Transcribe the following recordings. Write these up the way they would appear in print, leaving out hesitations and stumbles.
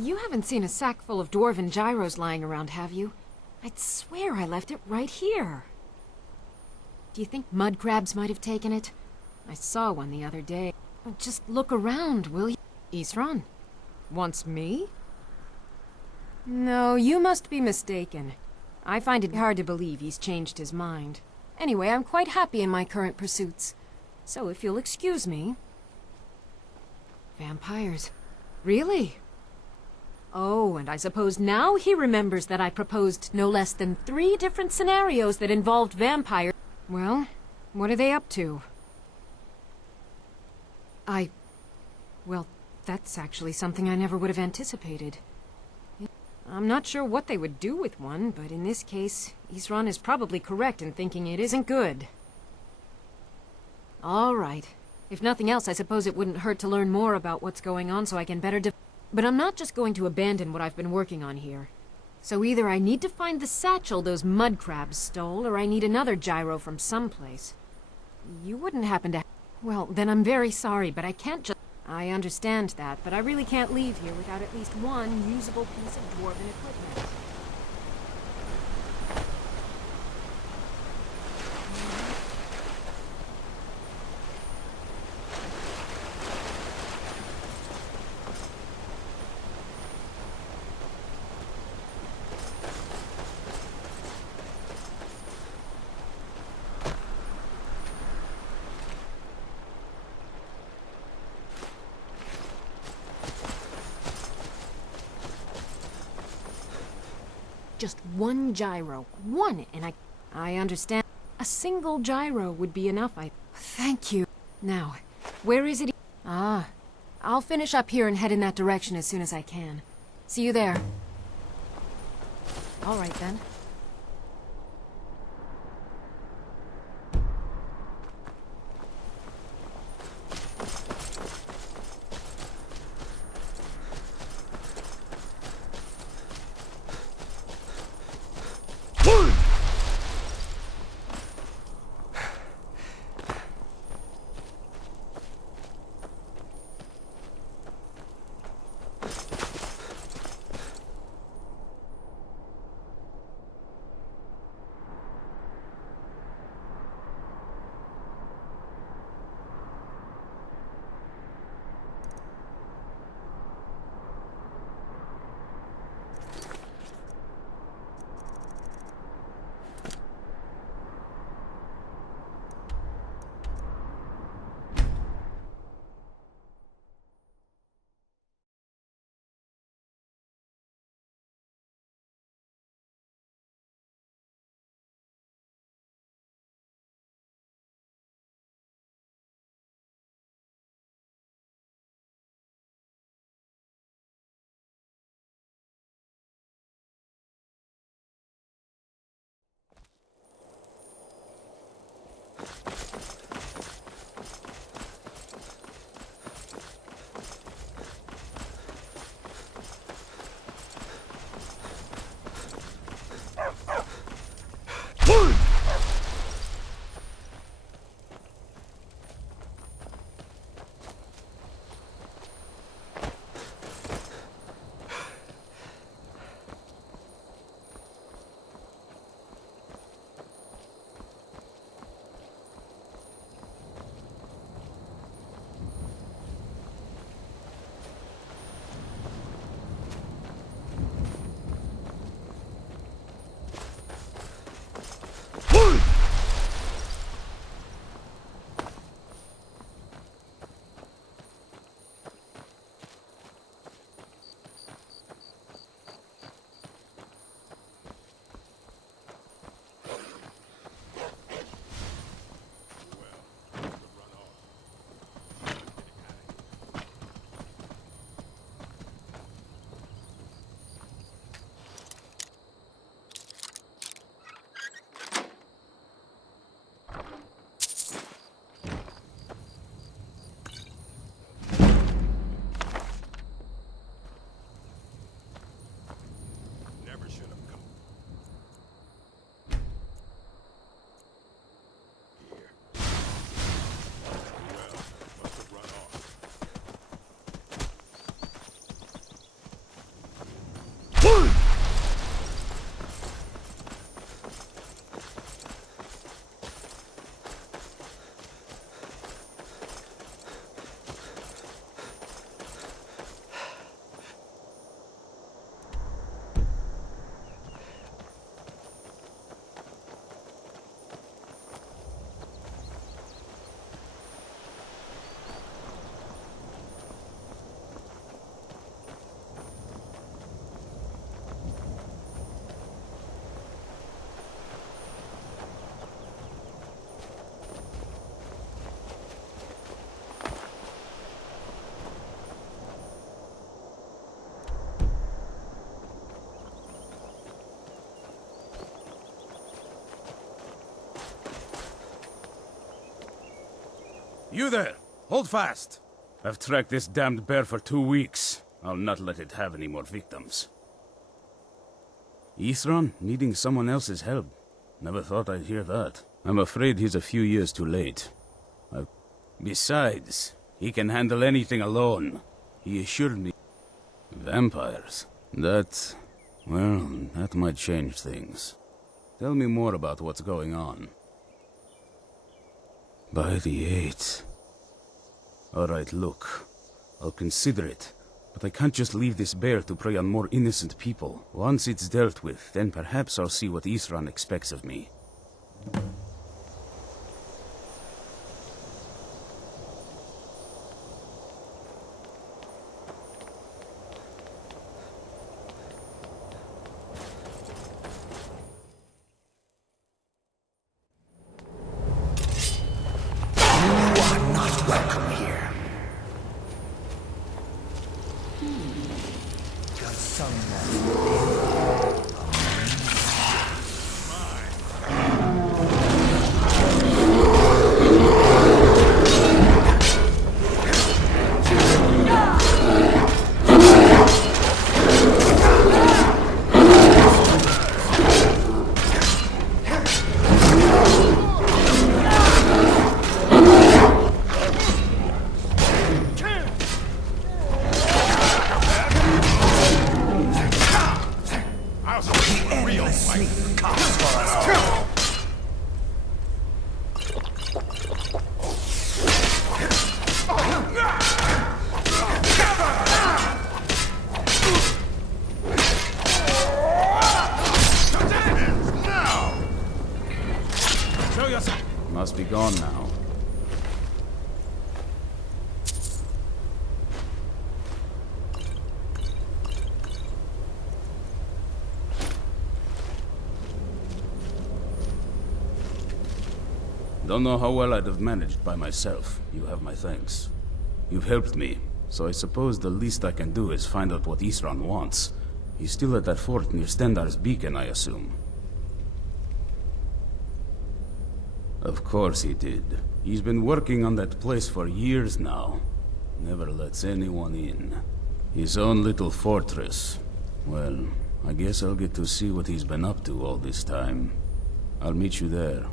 You haven't seen a sack full of dwarven gyros lying around, have you? I'd swear I left it right here. Do you think mud crabs might have taken it? I saw one the other day. Just look around, will you? Isran? Wants me? No, you must be mistaken. I find it hard to believe he's changed his mind. Anyway, I'm quite happy in my current pursuits. So if you'll excuse me... Vampires. Really? Oh, and I suppose now he remembers that I proposed no less than 3 different scenarios that involved vampires. Well, what are they up to? Well, that's actually something I never would have anticipated. I'm not sure what they would do with one, but in this case, Isran is probably correct in thinking it isn't good. All right. If nothing else, I suppose it wouldn't hurt to learn more about what's going on so I can better But I'm not just going to abandon what I've been working on here. So either I need to find the satchel those mud crabs stole, or I need another gyro from someplace. You wouldn't happen to... Well, then I'm very sorry, but I can't just... I understand that, but I really can't leave here without at least one usable piece of dwarven equipment. Just one gyro. One, and I understand. A single gyro would be enough, Thank you. Now, where is it? Ah, I'll finish up here and head in that direction as soon as I can. See you there. All right, then. You there! Hold fast! I've tracked this damned bear for 2 weeks. I'll not let it have any more victims. Ithron needing someone else's help. Never thought I'd hear that. I'm afraid he's a few years too late. Besides, he can handle anything alone. He assured me. Vampires? That... well, that might change things. Tell me more about what's going on. By the 8th. Alright, look. I'll consider it. But I can't just leave this bear to prey on more innocent people. Once it's dealt with, then perhaps I'll see what Isran expects of me. Welcome here. Got some Must be gone now. Don't know how well I'd have managed by myself. You have my thanks. You've helped me, so I suppose the least I can do is find out what Isran wants. He's still at that fort near Stendar's beacon, I assume. Of course he did. He's been working on that place for years now. Never lets anyone in. His own little fortress. Well, I guess I'll get to see what he's been up to all this time. I'll meet you there.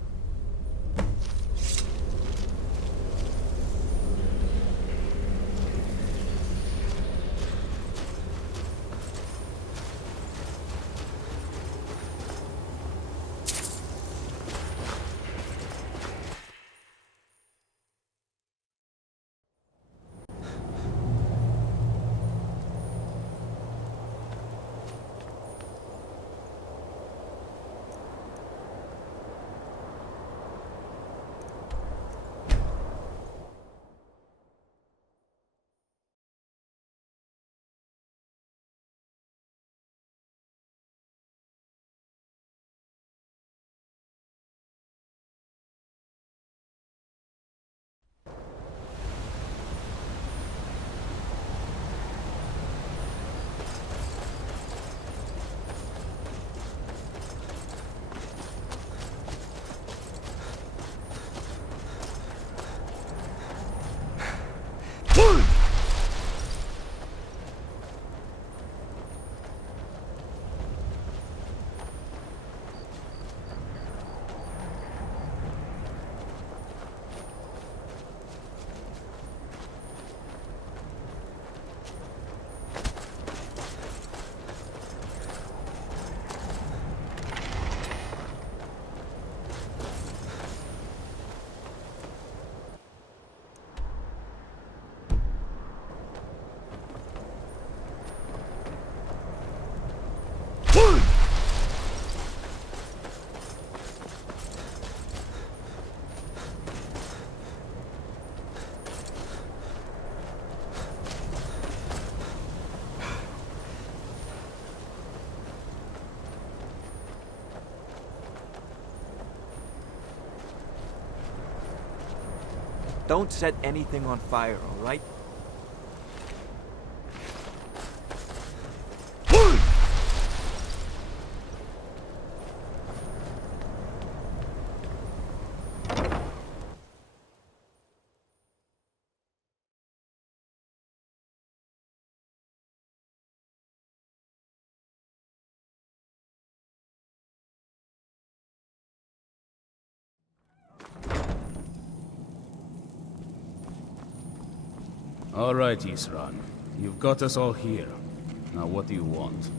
Don't set anything on fire, all right? All right, Isran. You've got us all here. Now what do you want?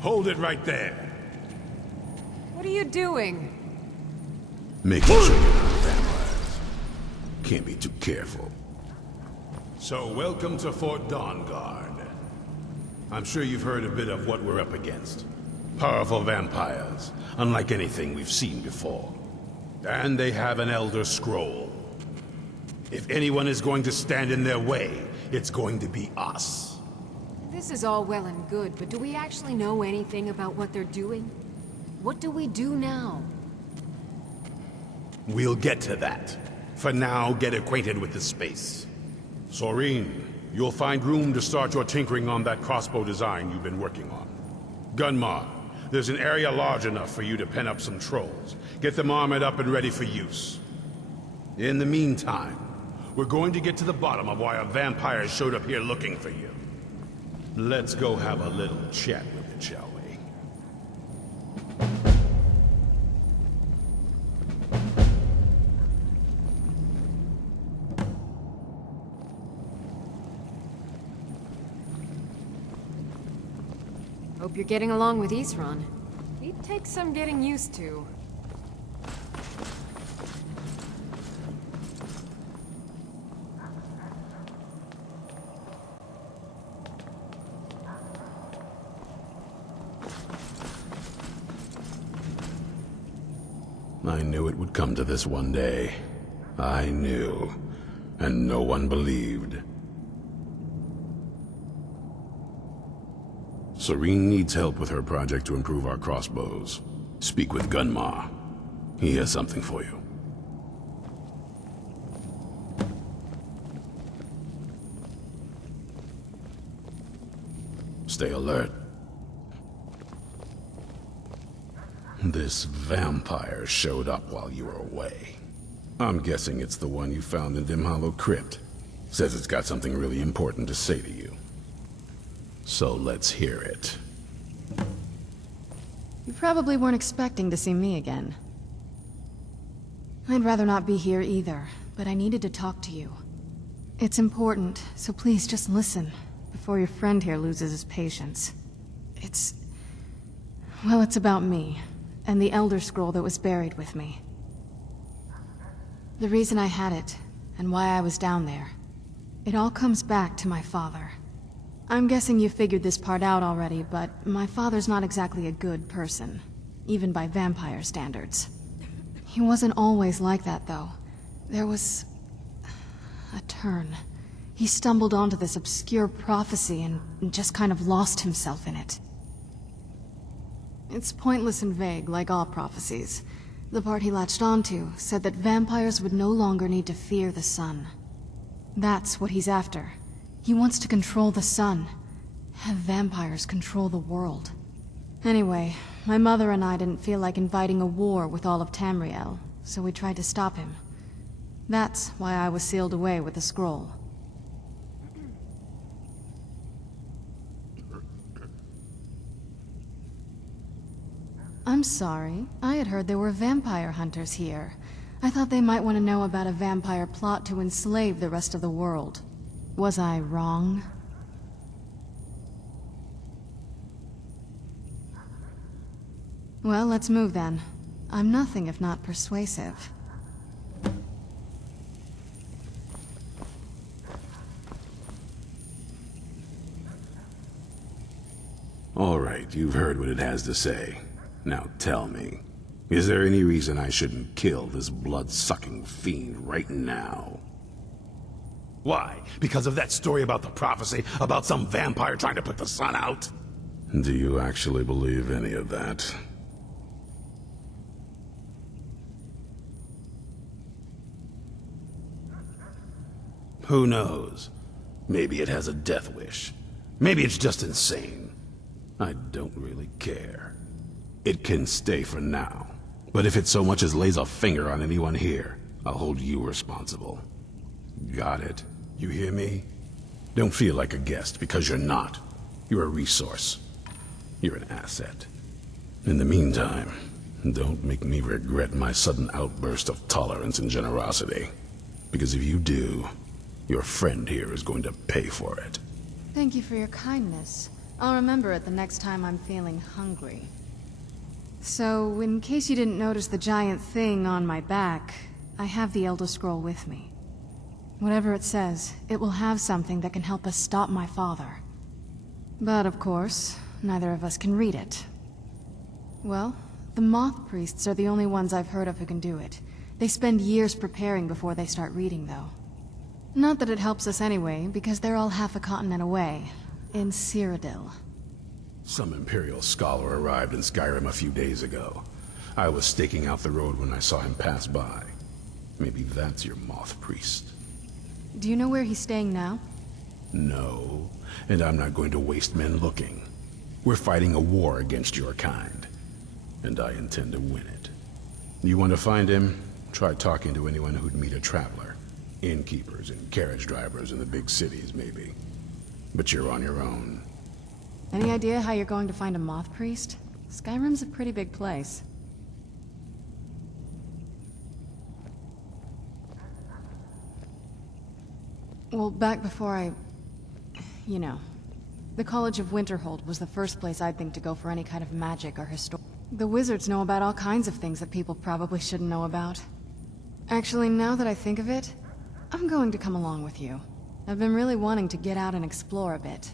Hold it right there. What are you doing? Making sure you're not vampires. Can't be too careful. So, welcome to Fort Dawnguard. I'm sure you've heard a bit of what we're up against. Powerful vampires, unlike anything we've seen before. And they have an Elder Scroll. If anyone is going to stand in their way, it's going to be us. This is all well and good, but do we actually know anything about what they're doing? What do we do now? We'll get to that. For now, get acquainted with the space. Soreen, you'll find room to start your tinkering on that crossbow design you've been working on. Gunmar, there's an area large enough for you to pen up some trolls. Get them armored up and ready for use. In the meantime, we're going to get to the bottom of why a vampire showed up here looking for you. Let's go have a little chat with it, shall we? Hope you're getting along with Isran. He'd take some getting used to. I knew it would come to this one day. I knew. And no one believed. Serene needs help with her project to improve our crossbows. Speak with Gunmar. He has something for you. Stay alert. This vampire showed up while you were away. I'm guessing it's the one you found in Dim Hollow Crypt. Says it's got something really important to say to you. So let's hear it. You probably weren't expecting to see me again. I'd rather not be here either, but I needed to talk to you. It's important, so please just listen, before your friend here loses his patience. Well, it's about me, and the Elder Scroll that was buried with me. The reason I had it, and why I was down there. It all comes back to my father. I'm guessing you figured this part out already, but my father's not exactly a good person, even by vampire standards. He wasn't always like that, though. There was a turn. He stumbled onto this obscure prophecy and just kind of lost himself in it. It's pointless and vague, like all prophecies. The part he latched onto said that vampires would no longer need to fear the sun. That's what he's after. He wants to control the sun. Have vampires control the world. Anyway, my mother and I didn't feel like inviting a war with all of Tamriel, so we tried to stop him. That's why I was sealed away with the scroll. I'm sorry. I had heard there were vampire hunters here. I thought they might want to know about a vampire plot to enslave the rest of the world. Was I wrong? Well, let's move then. I'm nothing if not persuasive. All right, you've heard what it has to say. Now tell me, is there any reason I shouldn't kill this blood-sucking fiend right now? Why? Because of that story about the prophecy? About some vampire trying to put the sun out? Do you actually believe any of that? Who knows? Maybe it has a death wish. Maybe it's just insane. I don't really care. It can stay for now. But if it so much as lays a finger on anyone here, I'll hold you responsible. Got it? You hear me? Don't feel like a guest, because you're not. You're a resource. You're an asset. In the meantime, don't make me regret my sudden outburst of tolerance and generosity. Because if you do, Your friend here is going to pay for it. Thank you for your kindness. I'll remember it the next time I'm feeling hungry. So, in case you didn't notice the giant thing on my back, I have the Elder Scroll with me. Whatever it says, it will have something that can help us stop my father. But of course, neither of us can read it. Well, the Moth priests are the only ones I've heard of who can do it. They spend years preparing before they start reading, though. Not that it helps us anyway, because they're all half a continent away, in Cyrodiil. Some Imperial scholar arrived in Skyrim a few days ago. I was staking out the road when I saw him pass by. Maybe that's your Moth priest. Do you know where he's staying now? No, and I'm not going to waste men looking. We're fighting a war against your kind, and I intend to win it. You want to find him? Try talking to anyone who'd meet a traveler. Innkeepers and carriage drivers in the big cities, maybe. But you're on your own. Any idea how you're going to find a Moth priest? Skyrim's a pretty big place. Well, back before you know, the College of Winterhold was the first place I'd think to go for any kind of magic or history. The wizards know about all kinds of things that people probably shouldn't know about. Actually, now that I think of it, I'm going to come along with you. I've been really wanting to get out and explore a bit.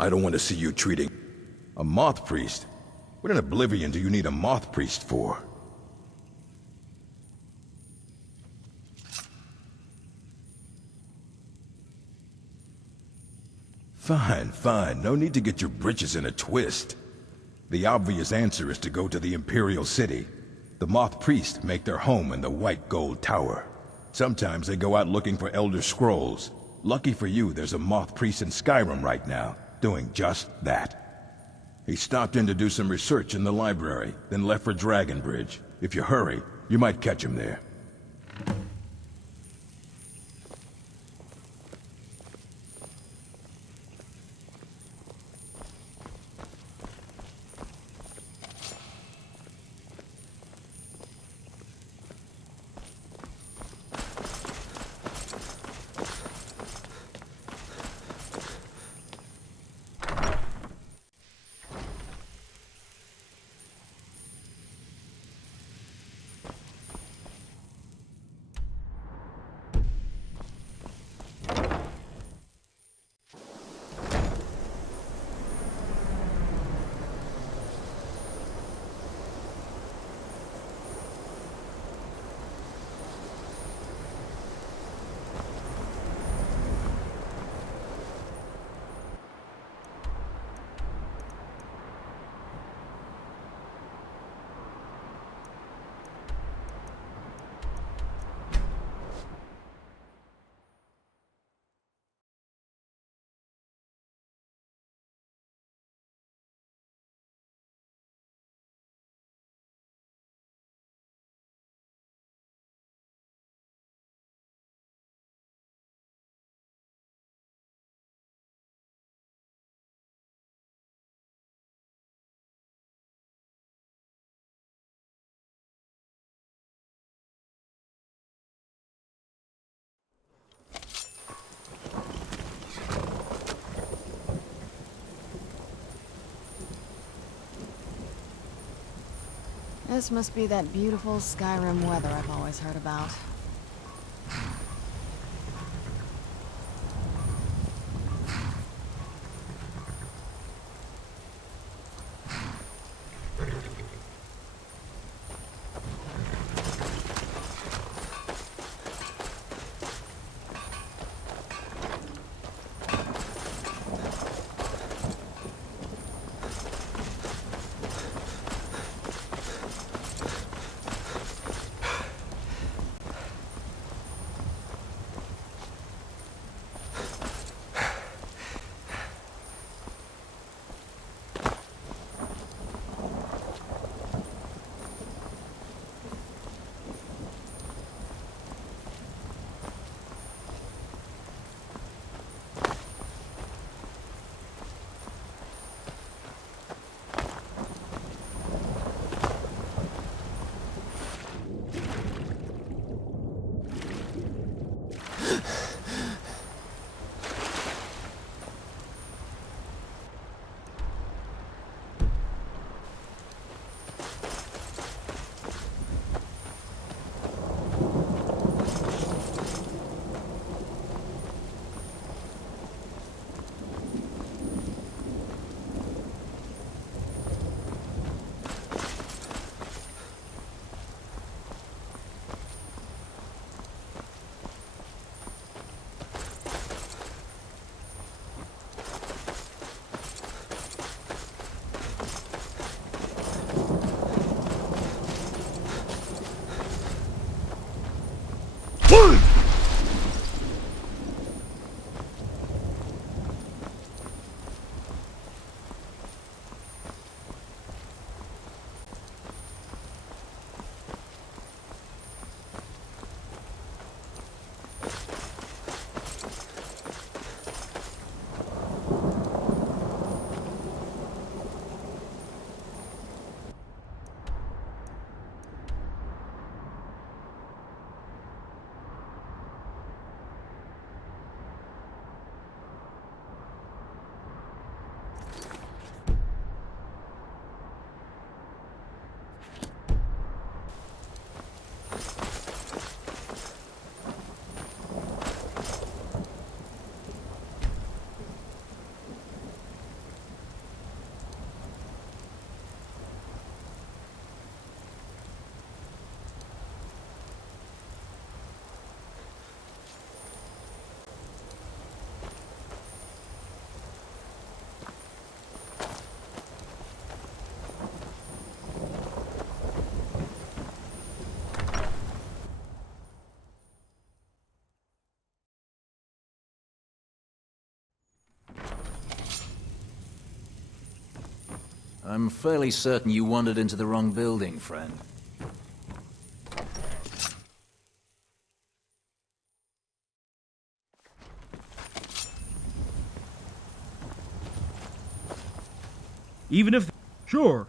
I don't want to see you treating a Moth priest. What in Oblivion do you need a Moth priest for? Fine, fine. No need to get your britches in a twist. The obvious answer is to go to the Imperial City. The Moth priests make their home in the White Gold Tower. Sometimes they go out looking for Elder Scrolls. Lucky for you, there's a Moth priest in Skyrim right now, doing just that. He stopped in to do some research in the library, then left for Dragonbridge. If you hurry, you might catch him there. This must be that beautiful Skyrim weather I've always heard about. I'm fairly certain you wandered into the wrong building, friend. Even if... Sure.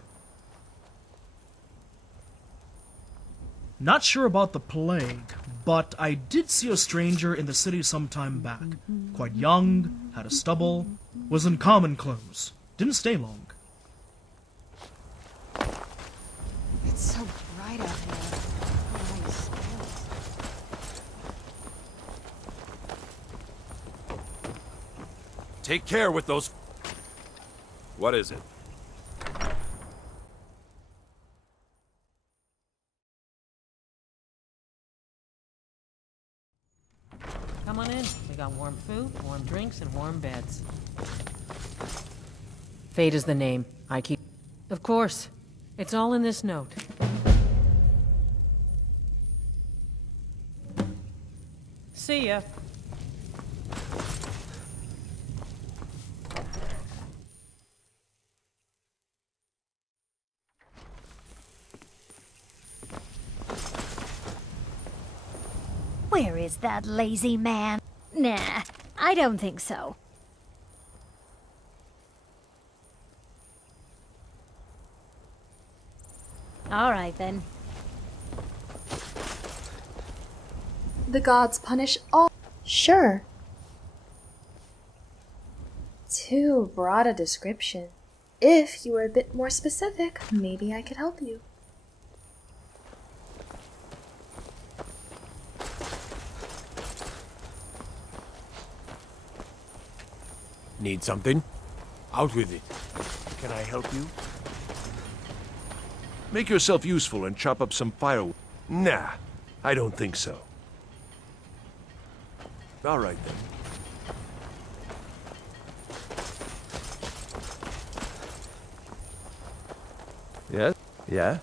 Not sure about the plague, but I did see a stranger in the city some time back. Quite young, had a stubble, was in common clothes. Didn't stay long. It's so bright out here. Nice. Take care with those... What is it? Come on in. We got warm food, warm drinks, and warm beds. Fate is the name. I keep... Of course. It's all in this note. See ya. Where is that lazy man? Nah, I don't think so. All right, then. The gods punish all. Sure. Too broad a description. If you were a bit more specific, maybe I could help you. Need something? Out with it. Can I help you? Make yourself useful and chop up some firewood. Nah, I don't think so. All right, then. Yes? Yeah?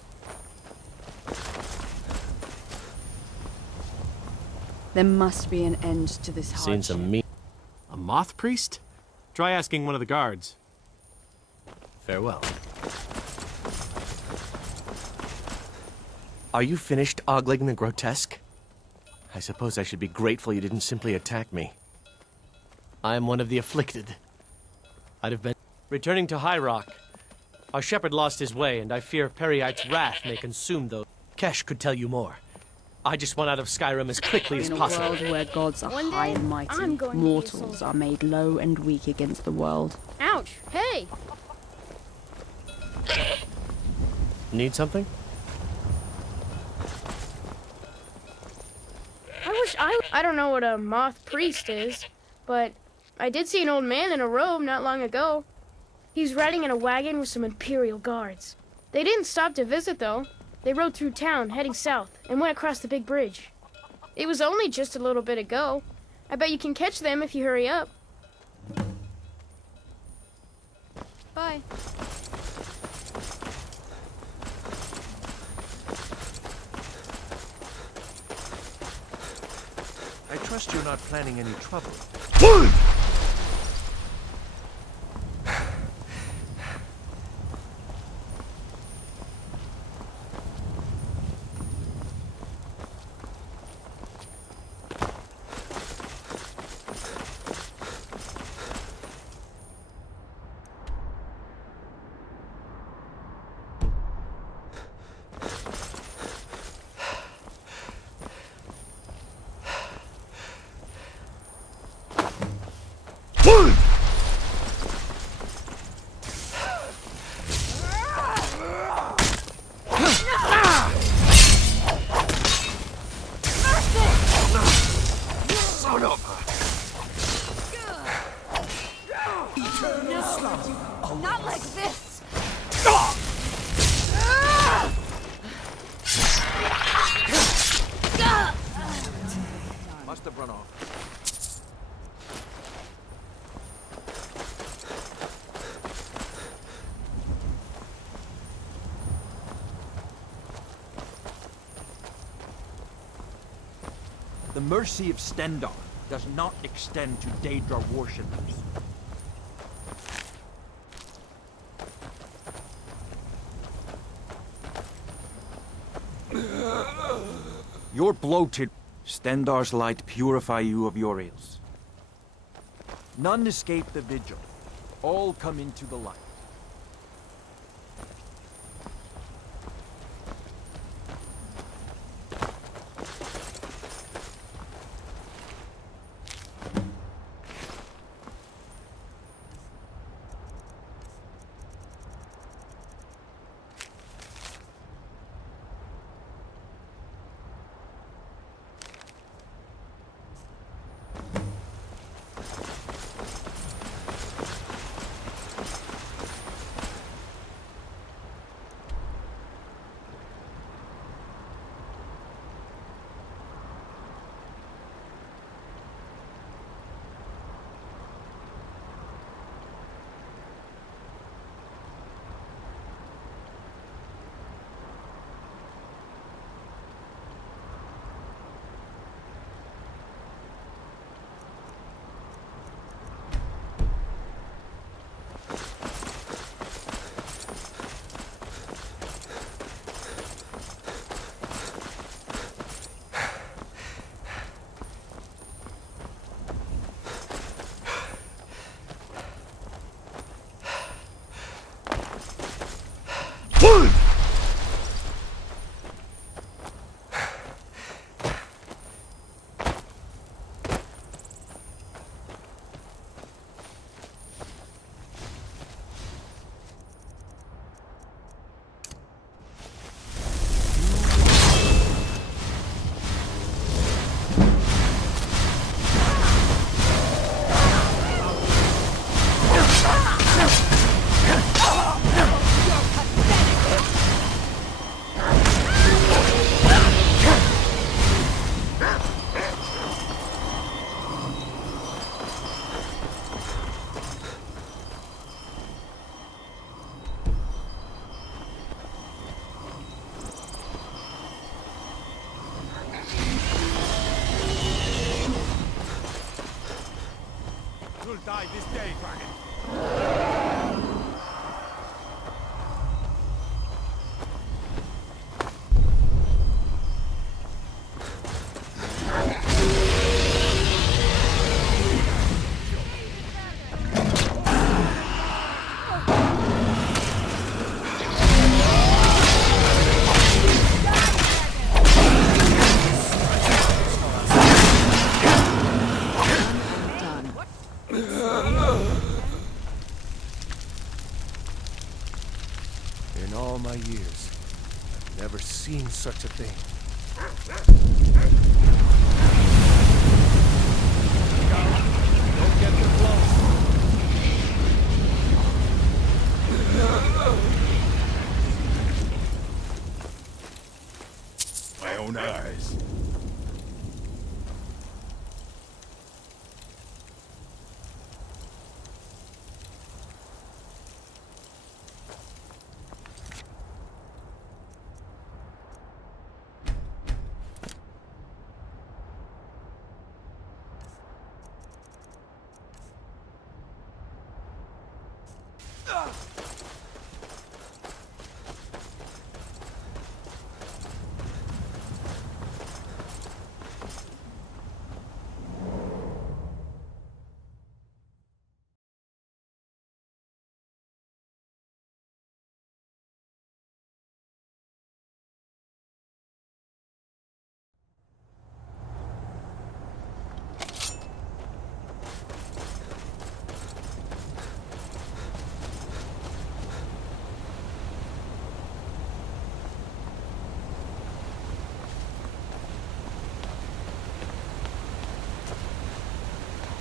There must be an end to this hardship. Seen some meat. A moth priest? Try asking one of the guards. Farewell. Are you finished ogling the grotesque? I suppose I should be grateful you didn't simply attack me. I am one of the afflicted. I'd have been... Returning to High Rock. Our shepherd lost his way, and I fear Periite's wrath may consume those. Kesh could tell you more. I just want out of Skyrim as quickly as possible. In a world where gods are high and mighty, mortals are made low and weak against the world. Ouch! Hey! Need something? I don't know what a moth priest is, but I did see an old man in a robe not long ago. He's riding in a wagon with some Imperial guards. They didn't stop to visit, though. They rode through town, heading south, and went across the big bridge. It was only just a little bit ago. I bet you can catch them if you hurry up. Bye. I trust you're not planning any trouble. Not like this! Must have run off. The mercy of Stendar does not extend to Daedra worshippers. You're bloated. Stendar's light purify you of your ills. None escape the vigil. All come into the light. You'll die this day, dragon. In all my years, I've never seen such a thing. Don't get too close. My own eyes.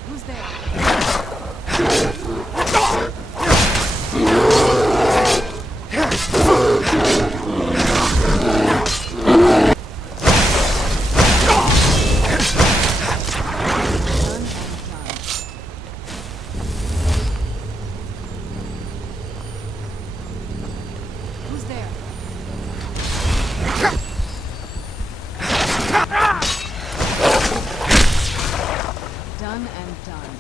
Who's there? Who's there? Done and done.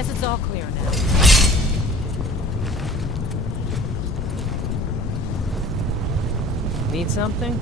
Guess it's all clear now. Need something?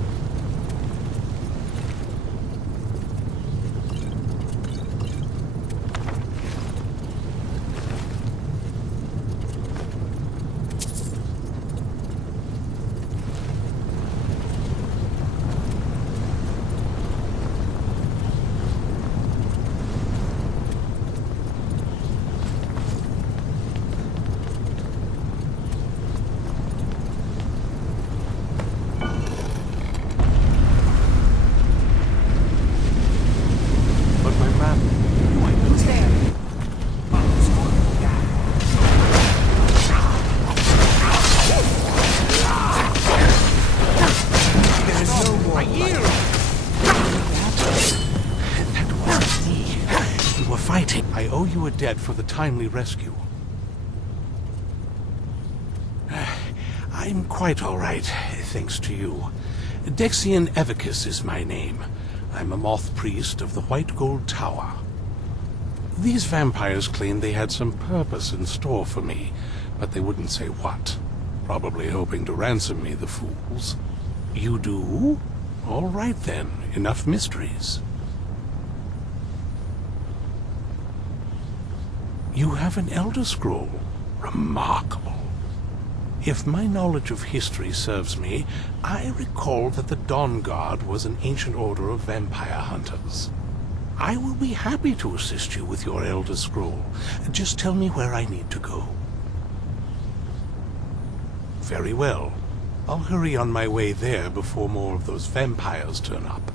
I owe you a debt for the timely rescue. I'm quite all right, thanks to you. Dexian Evicus is my name. I'm a Moth priest of the White Gold Tower. These vampires claimed they had some purpose in store for me, but they wouldn't say what. Probably hoping to ransom me, the fools. You do? All right then, enough mysteries. You have an Elder Scroll. Remarkable. If my knowledge of history serves me, I recall that the Dawn Guard was an ancient order of vampire hunters. I will be happy to assist you with your Elder Scroll. Just tell me where I need to go. Very well. I'll hurry on my way there before more of those vampires turn up.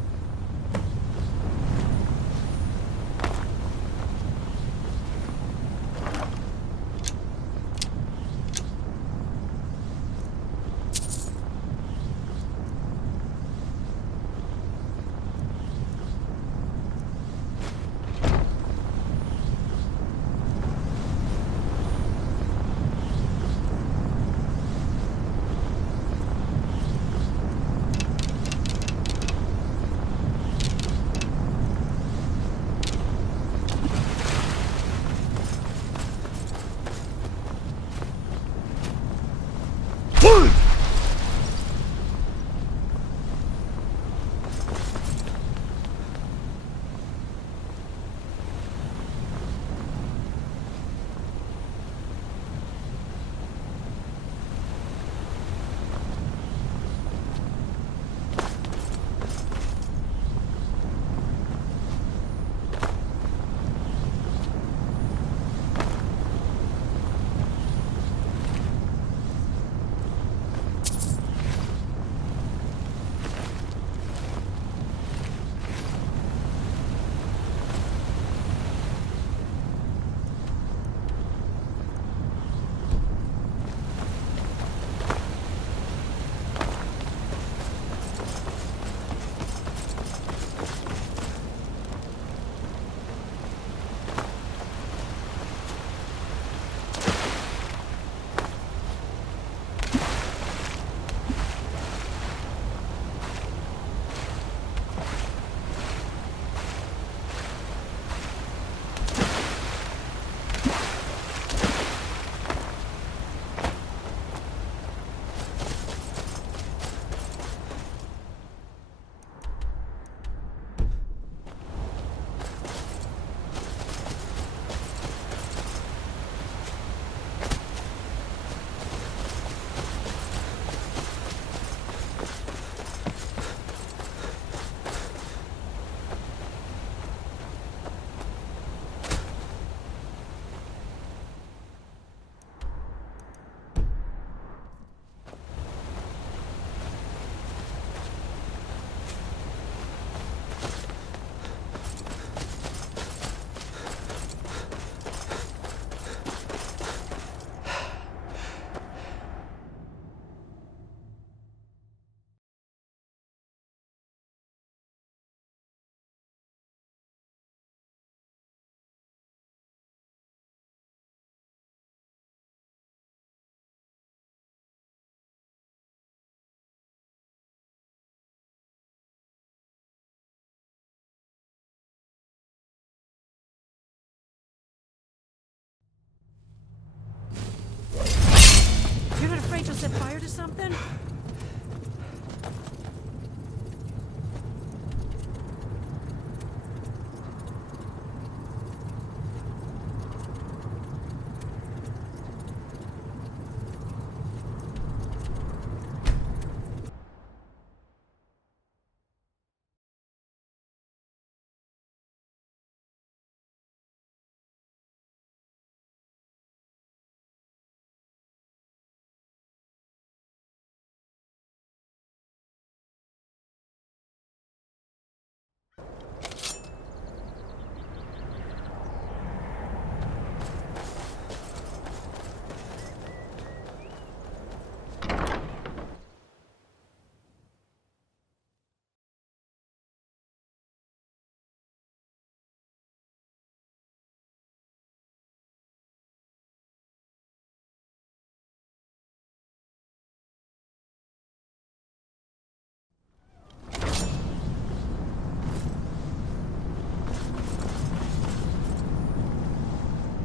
angel set fire to something?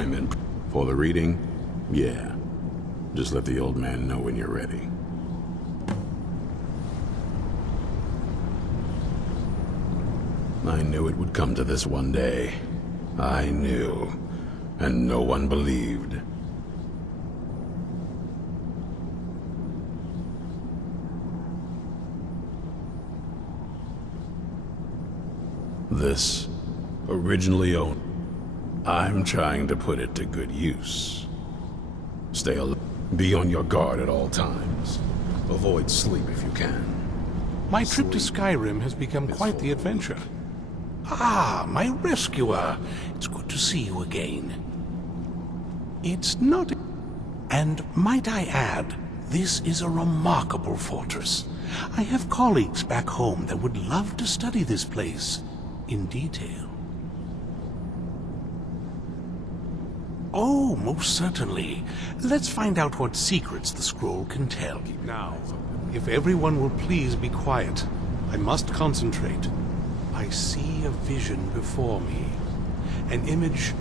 I'm in for the reading? Yeah. Just let the old man know when you're ready. I knew it would come to this one day. I knew. And no one believed. This, originally owned. I'm trying to put it to good use. Stay alert. Be on your guard at all times. Avoid sleep if you can. My trip to Skyrim has become quite the adventure. Ah, my rescuer. It's good to see you again. It's not... And might I add, this is a remarkable fortress. I have colleagues back home that would love to study this place in detail. Oh, most certainly. Let's find out what secrets the scroll can tell. Now, if everyone will please be quiet, I must concentrate. I see a vision before me. An image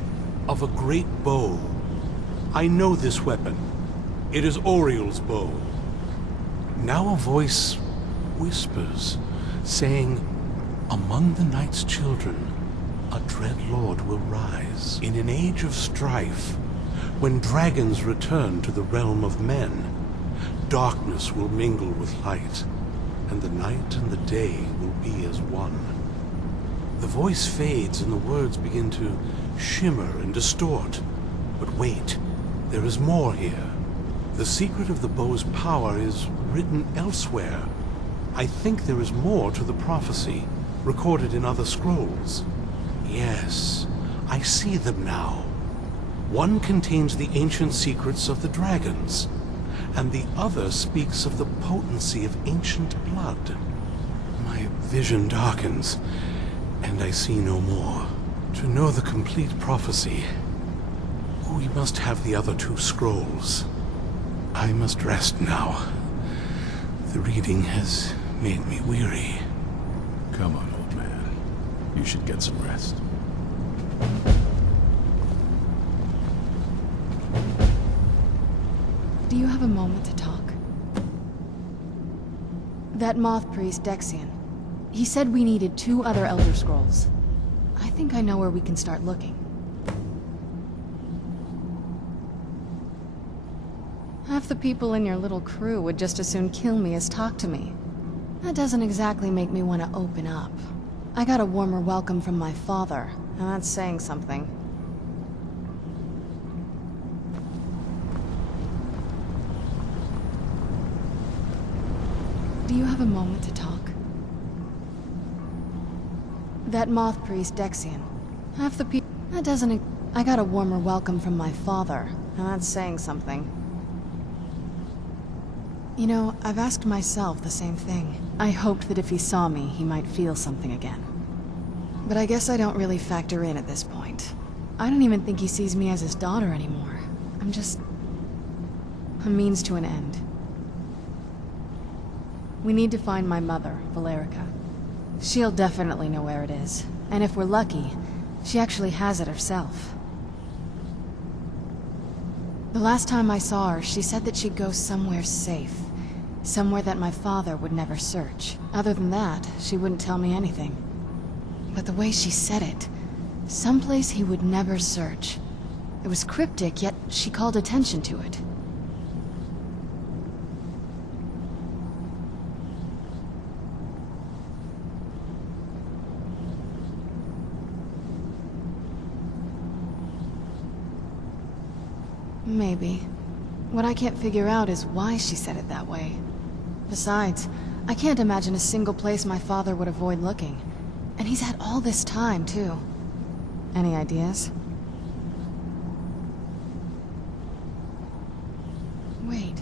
of a great bow. I know this weapon. It is Oriel's bow. Now a voice whispers, saying, "Among the night's children, a dread lord will rise. In an age of strife, when dragons return to the realm of men, darkness will mingle with light, and the night and the day will be as one." The voice fades and the words begin to shimmer and distort. But wait, there is more here. The secret of the bow's power is written elsewhere. I think there is more to the prophecy, recorded in other scrolls. Yes, I see them now. One contains the ancient secrets of the dragons, and the other speaks of the potency of ancient blood. My vision darkens, and I see no more. To know the complete prophecy, we must have the other two scrolls. I must rest now. The reading has made me weary. Come on, old man. You should get some rest. Do you have a moment to talk? That Moth priest, Dexian. He said we needed 2 other Elder Scrolls. I think I know where we can start looking. Half the people in your little crew would just as soon kill me as talk to me. That doesn't exactly make me want to open up. I got a warmer welcome from my father, and that's saying something. Do you have a moment to talk? That Moth priest, Dexian. Half the people... That doesn't... I got a warmer welcome from my father, and that's saying something. You know, I've asked myself the same thing. I hoped that if he saw me, he might feel something again. But I guess I don't really factor in at this point. I don't even think he sees me as his daughter anymore. I'm just... a means to an end. We need to find my mother, Valerica. She'll definitely know where it is. And if we're lucky, she actually has it herself. The last time I saw her, she said that she'd go somewhere safe. Somewhere that my father would never search. Other than that, she wouldn't tell me anything. But the way she said it, someplace he would never search. It was cryptic, yet she called attention to it. Maybe. What I can't figure out is why she said it that way. Besides, I can't imagine a single place my father would avoid looking. And he's had all this time, too. Any ideas? Wait,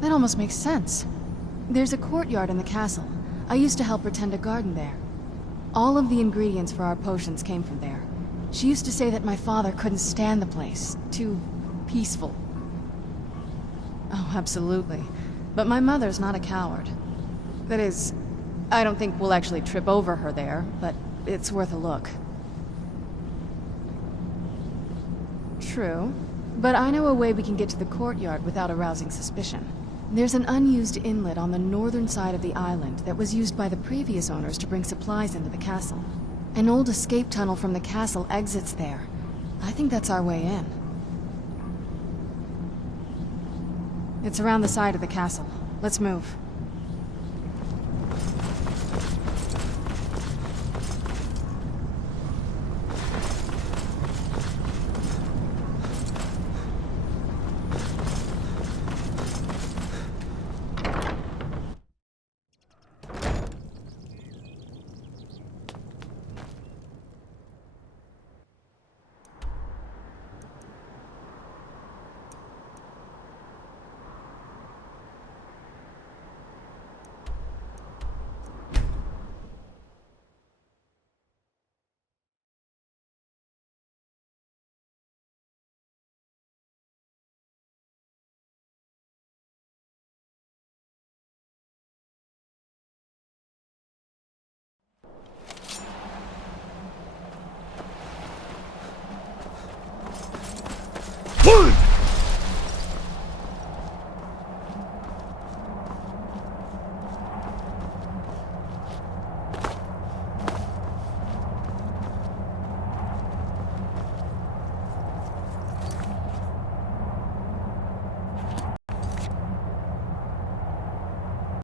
that almost makes sense. There's a courtyard in the castle. I used to help her tend a garden there. All of the ingredients for our potions came from there. She used to say that my father couldn't stand the place. Too peaceful. Oh, absolutely. But my mother's not a coward. That is, I don't think we'll actually trip over her there, but it's worth a look. True. But I know a way we can get to the courtyard without arousing suspicion. There's an unused inlet on the northern side of the island that was used by the previous owners to bring supplies into the castle. An old escape tunnel from the castle exits there. I think that's our way in. It's around the side of the castle. Let's move.